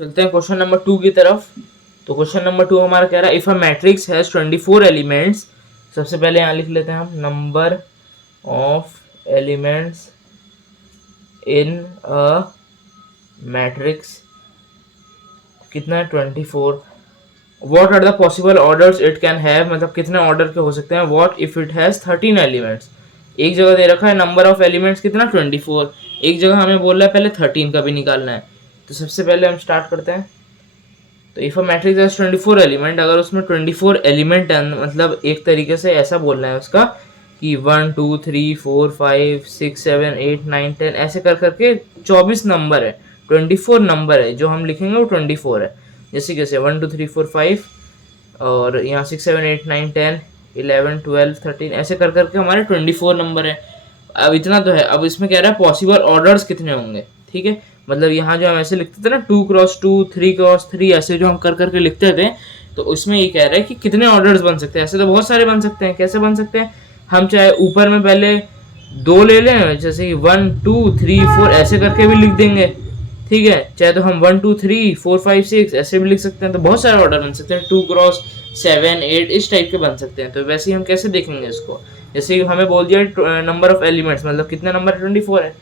चलते हैं question number 2 की तरफ। तो क्वेश्चन नंबर 2 हमारा कह रहा है if a matrix has 24 elements. सबसे पहले यहाँ लिख लेते हैं हम number of elements in a matrix कितना है 24। What are the possible orders it can have, मतलब कितने ऑर्डर के हो सकते हैं। What if it has 13 elements. एक जगह दे रखा है नंबर ऑफ एलिमेंट्स कितना 24, एक जगह हमें बोल रहा है पहले 13 का भी निकालना है। तो सबसे पहले हम स्टार्ट करते हैं। तो if a matrix has 24 element, अगर उसमें 24 एलिमेंट है, मतलब एक तरीके से ऐसा बोलना है उसका कि 1 2 3 4 5 6 7 8 9 10 ऐसे कर करके 24 नंबर है, 24 नंबर है जो हम लिखेंगे वो 24 है। जैसे कैसे 1 2 3 4 5 और यहाँ 6 7 8 9 10 11 12 13 ऐसे कर करके हमारे 24 नंबर है। अब इतना तो है, अब इसमें कह रहा है पॉसिबल ऑर्डर्स कितने होंगे। ठीक है, मतलब यहाँ जो हम ऐसे लिखते थे ना 2x2 3x3 ऐसे जो हम कर करके लिखते थे, तो उसमें ये कह रहा है कि कितने ऑर्डर्स बन सकते हैं। ऐसे तो बहुत सारे बन सकते हैं। कैसे बन सकते हैं, हम चाहे ऊपर में पहले दो ले लें, जैसे कि 1 2 3 4 ऐसे करके भी लिख देंगे। ठीक है, चाहे तो हम 1 2 3 4 5 6 ऐसे भी लिख सकते हैं। तो बहुत सारे ऑर्डर बन सकते हैं, 2x7 8 इस टाइप के बन सकते हैं। तो वैसे ही हम कैसे देखेंगे इसको, जैसे हमें बोल दिया नंबर ऑफ एलिमेंट्स, मतलब कितने नंबर 24 है।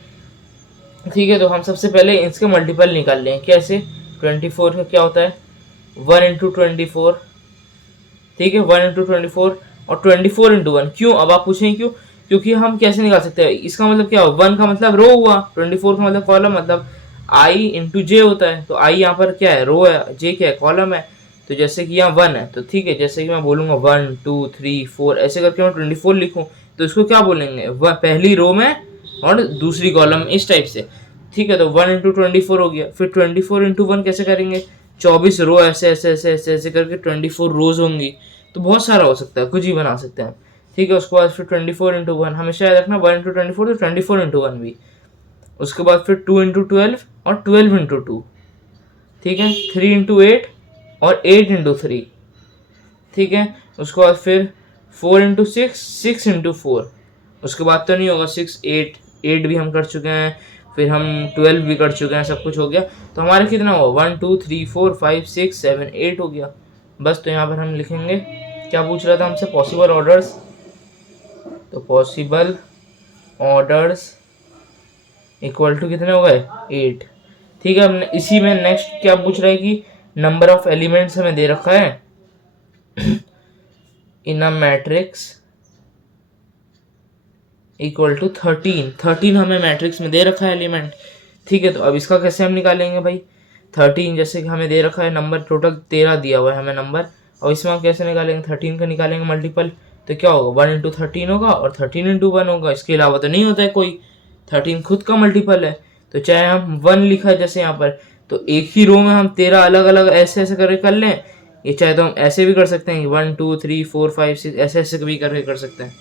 ठीक है, तो हम सबसे पहले इसके मल्टीपल निकाल लें। कैसे, 24 का क्या होता है 1 इंटू 24। ठीक है, 1 इंटू 24 और 24 इंटू 1। क्यों, अब आप पूछेंगे क्यों, क्योंकि हम कैसे निकाल सकते हैं। इसका मतलब क्या, 1 का मतलब रो हुआ, 24 का मतलब कॉलम, मतलब आई इंटू जे होता है। तो आई यहाँ पर क्या है, रो है, जे क्या है, कॉलम है। तो जैसे कि यहाँ 1 है, तो ठीक है, जैसे कि मैं बोलूँगा 1 2 3 4 ऐसे करके मैं 24 लिखूँ, तो इसको क्या बोलेंगे, वह पहली रो में और दूसरी कॉलम, इस टाइप से। ठीक है, तो 1 इंटू 24 हो गया। फिर 24 इंटू 1 कैसे करेंगे, 24 रो ऐसे ऐसे ऐसे ऐसे ऐसे करके 24 रोज होंगी। तो बहुत सारा हो सकता है, कुछ ही बना सकते हैं। ठीक है, उसके बाद फिर 24 इंटू 1 हमेशा याद रखना, 1 इंटू 24 तो 24 इंटू 1 भी। उसके बाद फिर 2 इंटू 12 और 12 इंटू 2। ठीक है, 3 इंटू 8 और 8 इंटू 3। ठीक है, उसके बाद फिर 4 इंटू 6 6 इंटू 4। उसके बाद तो नहीं होगा 6 8 8 भी हम कर चुके हैं, फिर हम 12 भी कर चुके हैं, सब कुछ हो गया। तो हमारा कितना हुआ 1 2 3 4 5 6 7 8 हो गया बस। तो यहाँ पर हम लिखेंगे, क्या पूछ रहा था हमसे, पॉसिबल ऑर्डर्स। तो पॉसिबल ऑर्डर्स इक्वल टू कितने हो गए 8। ठीक है, हमने इसी में नेक्स्ट क्या पूछ रहा है कि नंबर ऑफ एलिमेंट्स हमें दे रखा है इन अ मैट्रिक्स इक्वल टू 13। 13 हमें मैट्रिक्स में दे रखा है एलिमेंट। ठीक है, तो अब इसका कैसे हम निकालेंगे भाई, 13 जैसे कि हमें दे रखा है नंबर, टोटल 13 दिया हुआ है हमें नंबर, और इसमें हम कैसे निकालेंगे, 13 का निकालेंगे मल्टीपल। तो क्या होगा 1 इंटू 13 होगा और 13 इंटू 1 होगा, इसके अलावा तो नहीं होता है कोई। 13 खुद का मल्टीपल है। तो चाहे हम 1 लिखा है जैसे यहाँ पर, तो एक ही रो में हम 13 अलग अलग ऐसे ऐसे करके कर लें। ये चाहे तो हम ऐसे भी कर सकते हैं, 1 2 3 4 5 6 ऐसे ऐसे भी करके कर सकते हैं।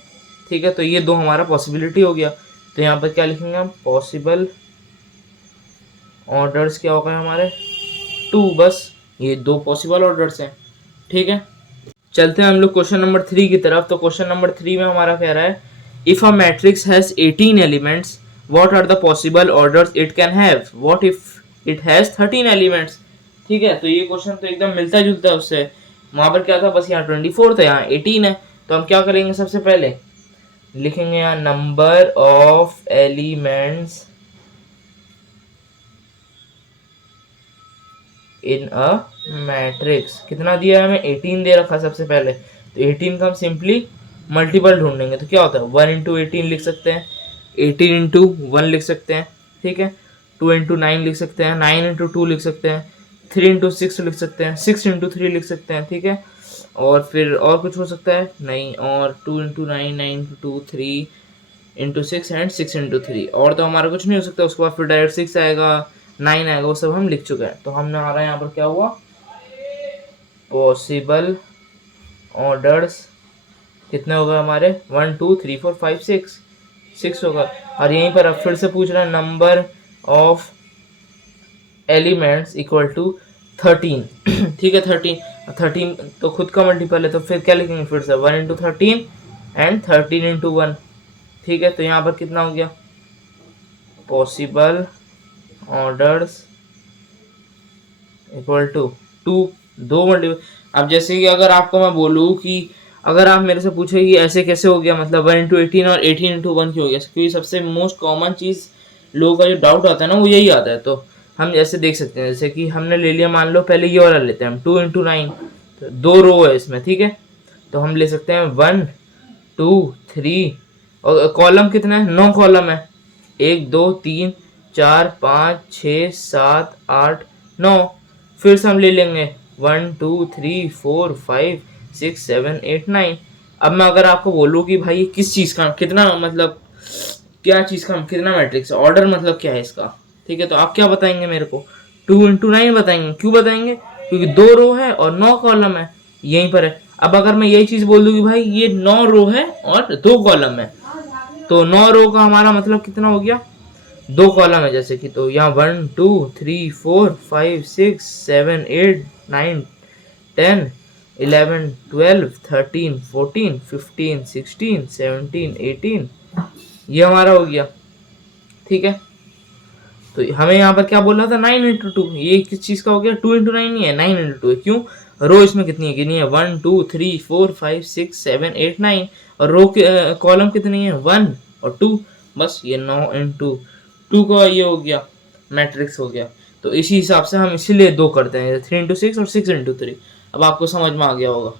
ठीक है, तो ये दो हमारा पॉसिबिलिटी हो गया। तो यहाँ पर क्या लिखेंगे हम, पॉसिबल ऑर्डर्स क्या होगा हमारे 2, बस ये दो पॉसिबल ऑर्डर्स हैं। ठीक है, चलते हैं हम लोग क्वेश्चन नंबर 3 की तरफ। तो क्वेश्चन नंबर 3 में हमारा कह रहा है if a matrix has 18 elements what are the possible orders it can have. What if it has 13 elements. ठीक है, तो ये क्वेश्चन तो एकदम मिलता जुलता है उससे। वहां पर क्या था, बस यहाँ 24 था, यहाँ 18 है। तो हम क्या करेंगे, सबसे पहले लिखेंगे यहाँ number of elements in a matrix. कितना दिया है हमें, 18 दे रखा सबसे पहले। तो 18 का हम सिंपली मल्टीपल ढूंढेंगे। तो क्या होता है 1 इंटू 18 लिख सकते हैं, 18 इंटू 1 लिख सकते हैं। ठीक है, 2 इंटू 9 लिख सकते हैं, 9 इंटू 2 लिख सकते हैं, 3 इंटू 6 लिख सकते हैं, 6 इंटू 3 लिख सकते हैं। ठीक है, और फिर और कुछ हो सकता है नहीं, और 2 into 9 9 into 2 3 into 6 and 6 into 3, और तो हमारा कुछ नहीं हो सकता। उसके बाद फिर डायरेक्ट 6 आएगा 9 आएगा, वो सब हम लिख चुके हैं। तो हमने हमारा यहाँ पर क्या हुआ, पॉसिबल ऑर्डर्स कितने हो गए हमारे 1 2 3 4 5 6 6 होगा। और यहीं पर अब फिर से पूछ रहा है number of elements equal to 13। ठीक है, 13 13 तो खुद का मल्टीपल है, तो फिर क्या लिखेंगे, फिर से 1 इंटू 13 एंड 13 इंटू 1। ठीक है, तो यहाँ पर कितना हो गया, possible orders equal to 2, 2 multiple. अब जैसे कि अगर आपको मैं बोलूँ कि अगर आप मेरे से पूछे कि ऐसे कैसे हो गया, मतलब 1 इंटू 18 और 18 इंटू 1 क्यों हो गया, क्योंकि सबसे मोस्ट कॉमन चीज़ लोगों का जो डाउट आता है ना वो यही आता है। तो हम ऐसे देख सकते हैं, जैसे कि हमने ले लिया, मान लो पहले ये वाला लेते हैं हम 2 इंटू 9, तो 2 रो है इसमें, ठीक है। तो हम ले सकते हैं 1 2 3, और कॉलम कितना है, 9 कॉलम है, 1 2 3 4 5 6 7 8 9। फिर से हम ले लेंगे 1 2 3 4 5 6 7 8 9। अब मैं अगर आपको बोलूँ कि भाई किस चीज़ का कितना, मतलब क्या चीज़ का कितना मैट्रिक्स है, ऑर्डर मतलब क्या है इसका, ठीक है, तो आप क्या बताएंगे मेरे को, 2 इंटू 9 बताएंगे। क्यों बताएंगे, क्योंकि 2 रो है और 9 कॉलम है, यहीं पर है। अब अगर मैं यही चीज़ बोल दूँ कि भाई ये 9 रो है और 2 कॉलम है, तो 9 रो का हमारा मतलब कितना हो गया, 2 कॉलम है जैसे कि, तो यहाँ 1 2 3 4 5 6 7 8 9 10 11 12 13 14 15 16 17 18, ये हमारा हो गया, ठीक है। तो हमें यहाँ पर क्या बोल रहा था, 9 इंटू 2, ये किस चीज़ का हो गया, 2 इंटू 9 नहीं है, 9 इंटू 2 है। क्यों, रो इसमें कितनी है, गिनी है 1 2 3 4 5 6 7 8 9, और रो के कॉलम कितनी है 1 और 2, बस ये 9 इंटू 2 का ये हो गया, मैट्रिक्स हो गया। तो इसी हिसाब से हम इसीलिए 2 करते हैं, 3 इंटू 6 और 6 इंटू 3। अब आपको समझ में आ गया होगा।